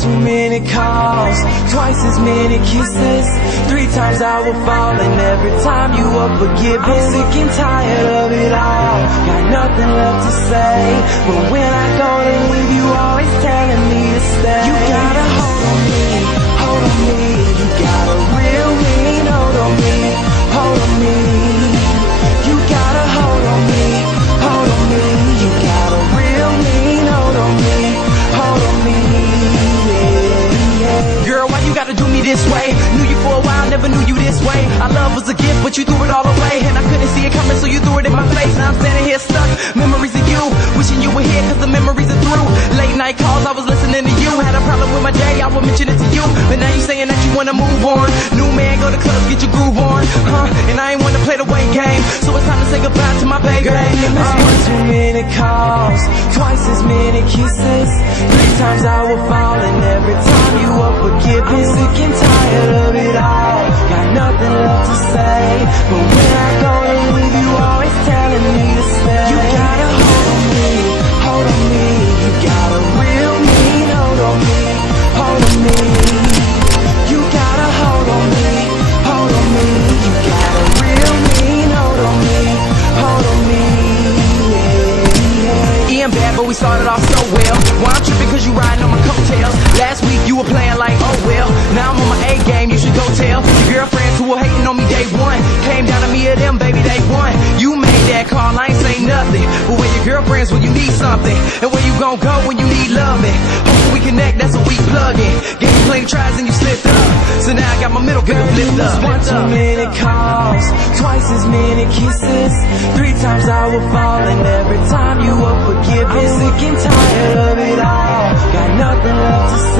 too many calls, twice as many kisses. 3 times I will fall, and every time you were forgiven. I'm sick and tired of it all, got nothing left to say. But when I go to leave, you always telling me to stay. You got a hold on me, hold on me. You got a real mean hold on me, hold on me. You got a hold on me, hold on me. You got a real mean hold on me, hold on me. Girl, why you gotta do me this way? Knew you for a while, never knew you this way. Our love was a gift, but you threw it all away. And I couldn't see it coming, so you threw it in my face. Now I'm standing here stuck, memories of you. Wishing you were here, cause the memories are through. Late night calls, I was listening to you. Had a problem with my day, I would mention it to you. But now you saying that you wanna move on. New man, go to clubs, get your groove on. And I ain't wanna play the wait game, so it's time to say goodbye to my baby. One too many calls, twice as many kisses. 3 times I will fall, and every time you were forgiven. I'm sick and tired of it all, got nothing left to say. But when I go to leave, you always telling me to stay. You got a hold on me, hold on me. You got a real mean hold on me, hold on me. You got a hold on me, hold on me. You got a real mean hold on me, hold on me. Ian bad, but we started off so well. Why I'm tripping cause you riding on my coattails. Last week you were playing like, oh well. Now I'm on my A game, you should go tell your girlfriends who were hating on me day one. Came down to me or them, baby, they won. You made that call, I ain't say nothing. But where your girlfriends when you need something? And where you gon' go when you need loving? Hoping we connect, that's what we plug in. Gave you plenty tries and you slipped up. So now I got my middle finger flipped up. One too many calls, twice as many kisses. 3 times I will fall, and every time you were forgiven. I'm sick and tired of it all, got nothing left to say.